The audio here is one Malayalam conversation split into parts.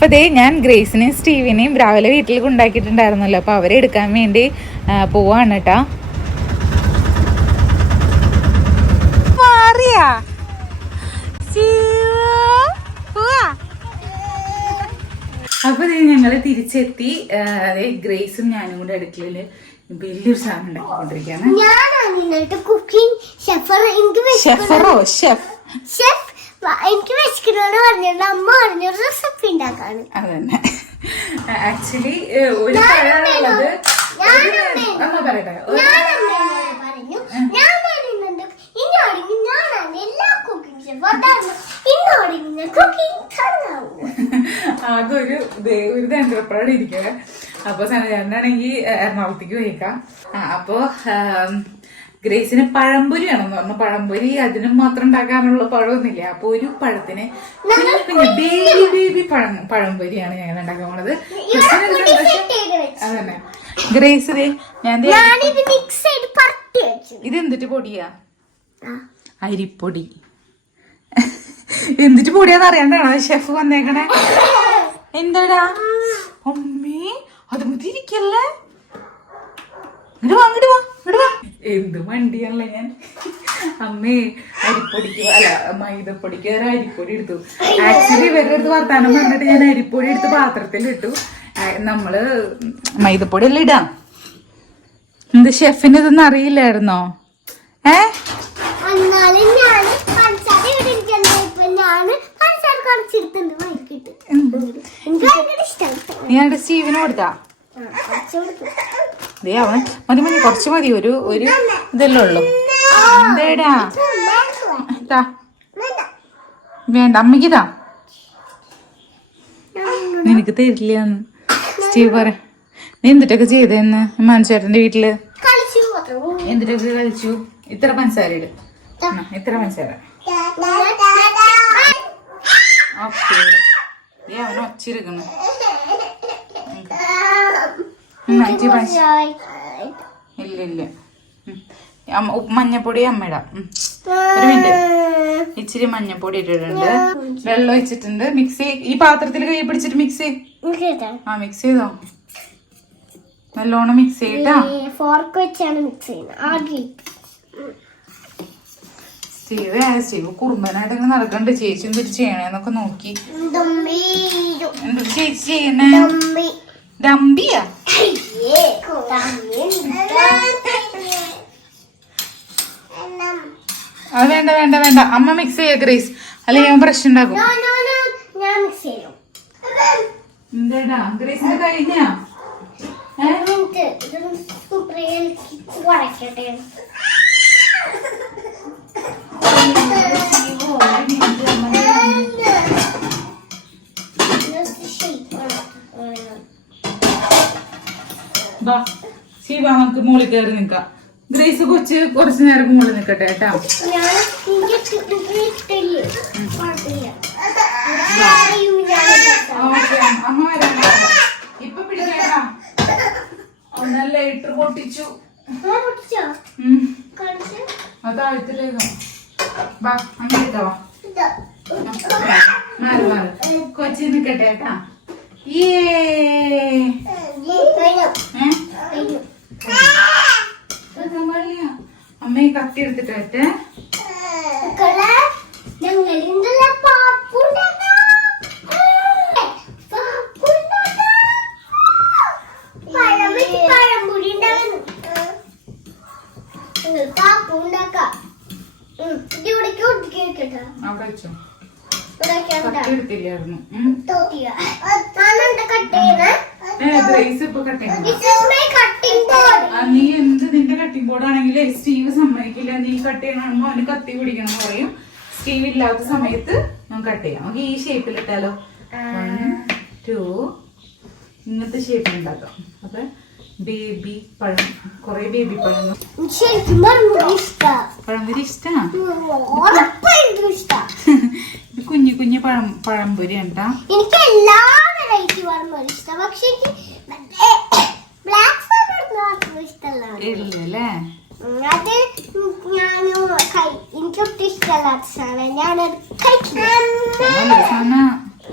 അപ്പോൾ ദേ ഞാൻ ഗ്രേസിനെയും സ്റ്റീവിനെയും രാവിലെ വീട്ടിൽ കൊണ്ടാക്കിയിട്ടുണ്ടായിരുന്നല്ലോ. അപ്പോൾ അവരെ എടുക്കാൻ വേണ്ടി പോവാണ് കേട്ടോ. അപ്പോൾ ഞങ്ങൾ തിരിച്ചെത്തി. ഗ്രേസും ഞാനും കൂടെ അടുക്കളയില് വലിയൊരു സാധനം ഉണ്ടാക്കിക്കൊണ്ടിരിക്കുകയാണ്. എനിക്ക് വിശക്കണോട് പറഞ്ഞിട്ട് അമ്മ പറഞ്ഞൊരു റെസിപ്പി ഉണ്ടാക്കാണ്. അതന്നെ ആക്ച്വലി ഒരു പഴമുള്ളത് പറഞ്ഞു. ഞാൻ പറയുന്നുണ്ട് ഇന്നോടെങ്കിൽ ഞാനാണ് എല്ലാ കുക്കിംഗ് ഷെഫ്. ഇന്നോടെങ്കിൽ കുക്കിംഗ് ആകെ ഒരു ദന്തപ്പഴം ഇരിക്കുക. അപ്പൊ സനചാരനാണെങ്കിൽ എറണാകുളത്തേക്ക് പോയേക്കാം. അപ്പൊ ഗ്രേസിന് പഴംപൊരി ആണെന്ന് പറഞ്ഞു. പഴംപൊരി അതിനും മാത്രം ഉണ്ടാക്കാനുള്ള പഴമൊന്നുമില്ല. അപ്പൊ ഒരു പഴത്തിന് ബേബി പഴംപൊരിയാണ് ഞങ്ങൾ ഉണ്ടാക്കാൻ പോണത്. അതന്നെ ഗ്രേസ് ഇത് എന്തിട്ട് പൊടിയാ? അരിപ്പൊടി. എന്തിട്ട് പൊടിയാന്ന് അറിയാണ്ടാണോ ഷെഫ് വന്നേക്കണേ? എന്താടാ അമ്മേ അത് മുതിരിക്കല്ലേ? ഇങ്ങോട്ട് വാ. എന്ത് വണ്ടിയാണല്ലേ ഞാൻ. അമ്മേ അരിപ്പൊടിക്ക് അല്ല മൈദപ്പൊടിക്ക് ഒരു അരിപ്പൊടി എടുത്തു. ആക്ച്വലി ഇവരുടെ അടുത്ത് വർത്താനം പറഞ്ഞിട്ട് ഞാൻ അരിപ്പൊടി എടുത്ത് പാത്രത്തിലിട്ടു. നമ്മള് മൈദപ്പൊടി എല്ലാം ഇടാം. എന്ത് ഷെഫിന് ഇതൊന്നും അറിയില്ലായിരുന്നോ? ഞാൻ സ്റ്റീവിന് കൊടുത്താ അവൻ മതി കുറച്ച് മതി. ഒരു ഇതല്ലേ ഉള്ളു. എന്തേടാ വേണ്ട അമ്മയ്ക്കിതാ. നിനക്ക് തരില്ലാന്ന് സ്റ്റീവ് പറ. നീ എന്തിട്ടൊക്കെ ചെയ്തെന്ന് മനസ്സേട്ടന്റെ വീട്ടില്? എന്തിട്ടൊക്കെ കളിച്ചു? ഇത്ര പഞ്ചസാര ഇട്. ഇത്ര പഞ്ചസാര. ഓക്കെ അവൻ ഒച്ചിരിക്കുന്നു. ഇല്ല മഞ്ഞപ്പൊടി അമ്മയിടാം. ഒരു മിനിറ്റ്. ഇച്ചിരി മഞ്ഞപ്പൊടി ഇട്ടിട്ടുണ്ട്. വെള്ളം ഒഴിച്ചിട്ടുണ്ട്. മിക്സ് ഈ പാത്രത്തിൽ കൈ പിടിച്ചിട്ട് മിക്സ് മിക്സ് ചെയ്തോ. നല്ലോണം മിക്സ് ചെയ്താ. സ്റ്റീവ് കുറുമ്പനായിട്ട് ഇങ്ങനെ നടക്കണ്ട്. ചേച്ചി എന്തൊരു ചെയ്യണേന്നൊക്കെ നോക്കി. എന്തൊരു ചേച്ചി ചെയ്യണേ? ഡംബിയാ? അത് വേണ്ട അമ്മ മിക്സ് ചെയ്യ ഗ്രേസ്, അല്ലെങ്കിൽ ഞാൻ പ്രശ്നം ഉണ്ടാക്കും. എന്താടാ ഗ്രേസിന്റെ കഴിഞ്ഞാ? നമുക്ക് മുകളിൽ കയറി നിക്കാം. ഗ്രേസ് കുറച്ചു നേരം മുകളിൽ നിക്കട്ടെ കേട്ടാ. അമ്മ വരാൻ ഇപ്പൊ പിടിക്കാ. നല്ല ലൈറ്റർ പൊട്ടിച്ചു. അതാഴത്തിലേക്കോ ബാ അങ്ങനെയൊക്കെ വാ. മാറി കൊച്ചി നിക്കട്ടെ കേട്ടാ. അമ്മയെ കത്തി എടുത്തിട്ടേ അവിടെ വെച്ചോ. കത്തി എടുത്തില്ലായിരുന്നു. ഗ്രേസ് ഇപ്പൊ നീ എന്ത് നിന്റെ കട്ടിംഗ് ബോർഡാണെങ്കിൽ സ്റ്റീവ് സമ്മതിക്കില്ല. നീ കട്ട് ചെയ്യണോ അവന് കത്തി പിടിക്കണം പറയും. സ്റ്റീവ് ഇല്ലാത്ത സമയത്ത് നമുക്ക് കട്ട് ചെയ്യാം. നമുക്ക് ഈ ഷേപ്പിലിട്ടാലോ? 1 2 ഇങ്ങനത്തെ ഷേപ്പിലുണ്ടാക്കാം. അപ്പൊ ബേബി പഴം, കൊറേ ബേബി പഴം. പഴംപൊരി ഇഷ്ടാ? ഇത് കുഞ്ഞു കുഞ്ഞു പഴംപൊരി ഉണ്ടാ. എനിക്ക് എല്ലാ വെറൈറ്റി പഴംപൊരി ഇഷ്ടം. പക്ഷെ ബ്ലാക്ക് ഫോറസ്റ്റ് ഇഷ്ടമല്ലേ? അത് എനിക്കൊട്ടും ഇഷ്ടമല്ലാത്ത സാധനം. ഞാനത് കഴിക്കില്ല.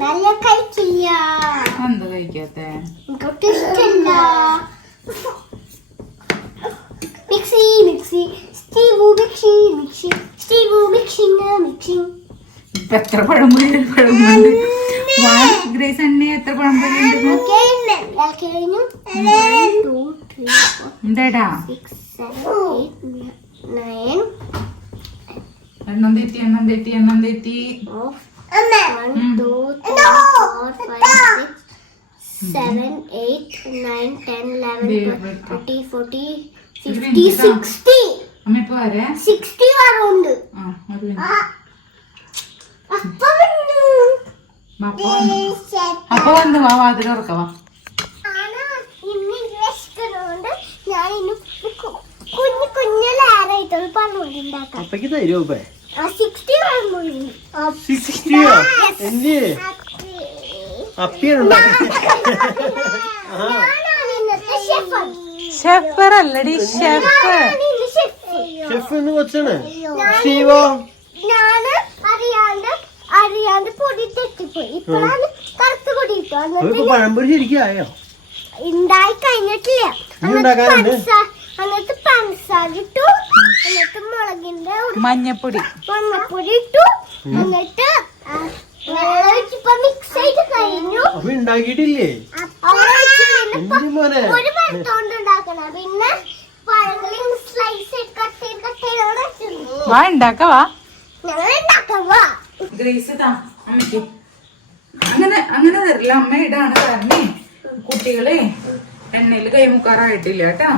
നല്ല കഴിക്കില്ല. എന്താ കഴിക്കാത്തെ? എനിക്കൊട്ടും ഇഷ്ടല്ല. Mixie mixie stew mixie mixie stew mixing mixing. ഇപ്പൊ എത്ര പഴംപൊരി പഴംപൊരി ഗ്രേസ് തന്നെ എത്ര പഴംപൊരി എന്താടാ? എണ്ണം തെറ്റി എണ്ണം തെറ്റി എണ്ണം തെറ്റി. 1 2 3 4 5 6 7 8 9 10 11 12 13 14 15 16. അമ്മ ഇപ്പൊ വരെ 60 വറുണ്ട്. അപ്പൊ വന്ന് വാ വാതിൽ തുറക്കവാ. ഞാൻ ഇന്ന് കുഞ്ഞു കുഞ്ഞു ലാറായിട്ടുള്ള പഴംപൊരി ഉണ്ടാക്കാം. അപ്പക്ക് തരുമോ? 60 പഴംപൊരി. 60യോ? എന്ത് അപ്പിയാണ് ഷെഫറല്ലടി ഷെഫ്. ഷെഫ് എന്ന് കൊച്ചാണ്. സ്റ്റീവോ ഞാന് അറിയാണ്ട് പൊടി തെറ്റിപ്പോയി. ഇപ്പോഴാണ് കറുത്ത പൊടി ഇട്ടു. പഴംപൊരി ശരിക്കും ആയോ? ഉണ്ടായി കഴിഞ്ഞിട്ടില്ല. എന്നിട്ട് പഞ്ചസാര ഇട്ടു. എന്നിട്ട് മുളകിന്റെ മഞ്ഞപ്പൊടി മഞ്ഞപ്പൊടി ഇട്ടു. എന്നിട്ട് ഇപ്പൊ മിക്സ് ചെയ്ത് കഴിഞ്ഞു. അപ്പൊ ഉണ്ടാക്കിയിട്ടില്ലേ? ഒരു മരത്തോണ്ട് ഉണ്ടാക്കണം. പിന്നെ പഴങ്ങളിൽ സ്ലൈസ് കട്ട് ചെയ്ത് വാ ഉണ്ടാക്കവാ. ഞങ്ങൾ ഉണ്ടാക്കവാ. ഗ്രേസ് താ അമ്മയ്ക്ക്. അങ്ങനെ അങ്ങനെ തരില്ല അമ്മ. ഇടാണ് കാരണേ കുട്ടികളെ എണ്ണയിൽ കൈമുക്കാറായിട്ടില്ല കേട്ടാ.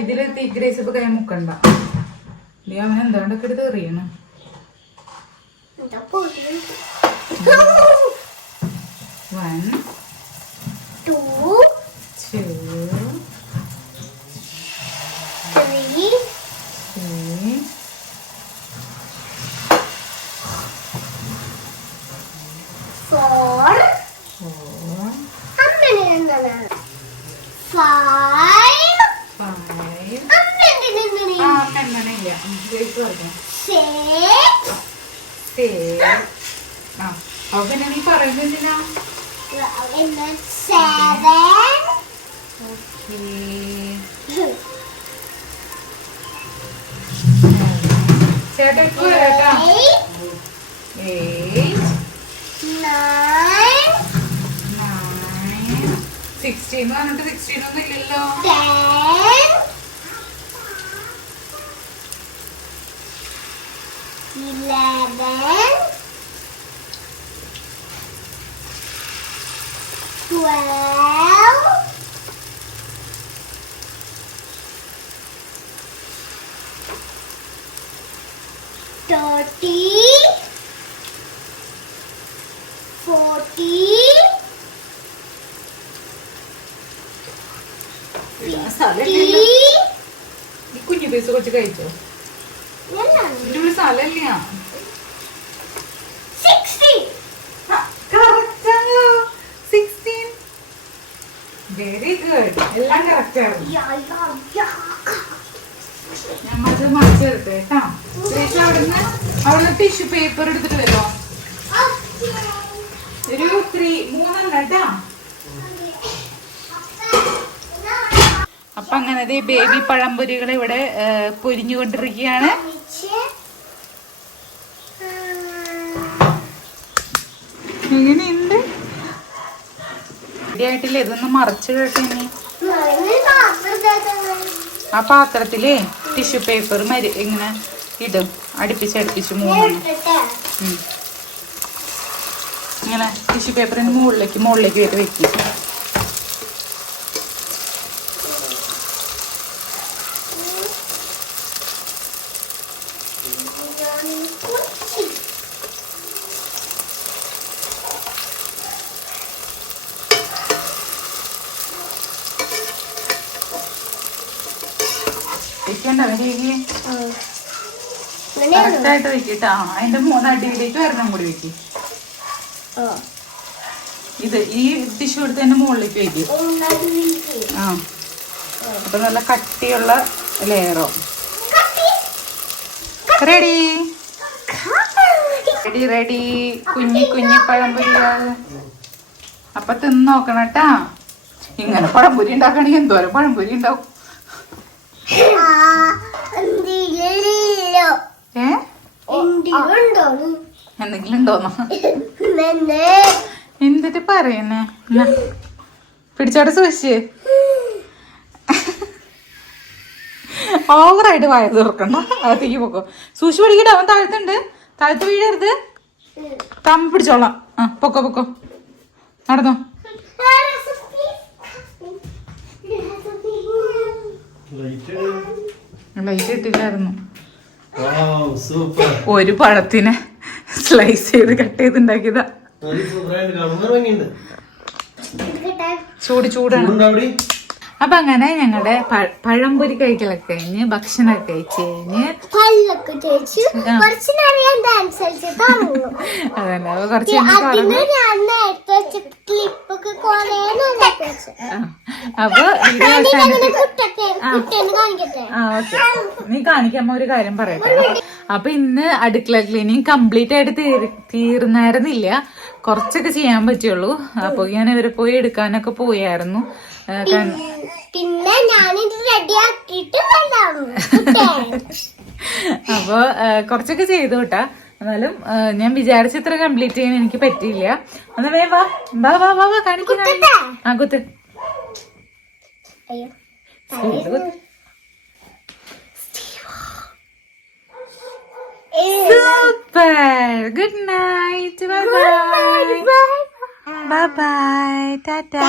ഇതിലെത്തി ഗ്രേസ് ഇപ്പൊ കൈമുക്കണ്ട. അവൻ എന്താണ്ടൊക്കെ എടുത്ത് എറിയണം. 1 2 2 3 4 അങ്ങനെ 5 പിന്നെ നീ പറയുന്നതിനാ 7 ചേട്ടാ ഇപ്പൊ കേട്ടാ 8 9 16 എന്ന് പറഞ്ഞിട്ട് 16 ഒന്നും ഇല്ലല്ലോ. 10 11 12 30 40 ഈ കുഞ്ഞു പൈസ കുറച്ച് കഴിച്ചോ? ഇതിന്റെ സ്ഥലമില്ല. 16. Very good. എല്ലാം കറക്റ്റ് ആവും. ഞമ്മത് മറിച്ചെടുത്ത് കേട്ടാ. അവിടുന്ന് ടിഷ്യൂ പേപ്പർ എടുത്തിട്ട് വരുമോ? ഒരു 3 കേട്ടാ. അപ്പൊ അങ്ങനെ ബേബി പഴംപൊരികൾ ഇവിടെ പൊരിഞ്ഞുകൊണ്ടിരിക്കുകയാണ്. എങ്ങനെയുണ്ട്? ആയിട്ടില്ല. ഇതൊന്ന് മറിച്ചിടട്ടെ. ഇനി ആ പാത്രത്തില് ടിഷ്യൂ പേപ്പർ ഇങ്ങനെ ഇടും. അടുപ്പിച്ച് 3 ഇങ്ങനെ ടിഷ്യൂ പേപ്പറിന് മുകളിലേക്ക് വെക്കും. കറക്റ്റായിട്ട് വെക്കിട്ടാ. അതിന്റെ 3 അടിയിലേക്ക് വരണം കൂടി വെക്കി. ഇത് ഈ ടിഷ്യൂ എടുത്ത് തന്നെ മുകളിലേക്ക് വെക്കും. അപ്പൊ നല്ല കട്ടിയുള്ള ലെയറോ. റെഡി. റെഡി റെഡി കുഞ്ഞി കുഞ്ഞി പഴംപൊരികൾ. അപ്പൊ തിന്ന് നോക്കണട്ടാ. ഇങ്ങനെ പഴംപൊരി ഉണ്ടാക്കണെങ്കിൽ എന്തോരം പഴംപൊരി ഉണ്ടാവും. എന്തെങ്കിലും ഉണ്ടോന്നോ? എന്തിട്ട് പറയുന്നേ? പിടിച്ചോടെ സൂക്ഷിച്ച്. ഓവറായിട്ട് വായ തുറക്കണ്ട. അകത്തേക്ക് പോക്കോ. സൂക്ഷിച്ച് പിടിക്കട്ടെ, അവൻ താഴത്തുണ്ട്. താഴത്ത് വീഴരുത്. തമ്മ പിടിച്ചോളാം. ആ പൊക്കോ പൊക്കോ, നടന്നോ. ലൈറ്റ് ഇട്ടില്ലായിരുന്നു. ഒരു പഴത്തിനെ സ്ലൈസ് ചെയ്ത് കട്ട് ചെയ്തുണ്ടാക്കിയതാ. ചൂടാണ്. അപ്പൊ അങ്ങനെ ഞങ്ങളുടെ പഴംപൊരി കഴിക്കലൊക്കെ കഴിഞ്ഞ് ഭക്ഷണമൊക്കെ കഴിച്ച് കഴിഞ്ഞ് അതല്ല കുറച്ച് അപ്പൊ നീ കാണിക്കാമ ഒരു കാര്യം പറയട്ടെ. അപ്പൊ ഇന്ന് അടുക്കള ക്ലീനിങ് കംപ്ലീറ്റ് ആയിട്ട് തീർന്നായിരുന്നില്ല. കുറച്ചൊക്കെ ചെയ്യാൻ പറ്റുള്ളൂ. അപ്പൊ ഞാൻ ഇവരെ പോയി എടുക്കാനൊക്കെ പോയായിരുന്നു. പിന്നെ ഞാനിത് റെഡിയാക്കിട്ട് അപ്പൊ കുറച്ചൊക്കെ ചെയ്തു കേട്ടാ. എന്നാലും ഞാൻ വിചാരിച്ച ഇത്ര കംപ്ലീറ്റ് ചെയ്യാൻ എനിക്ക് പറ്റിയില്ല. എന്നാ വാ വാ വാ വാ വാ കാണിക്കുന്ന. ആ കുത്ത്. Super. Good night. Bye bye. Bye bye. Tata.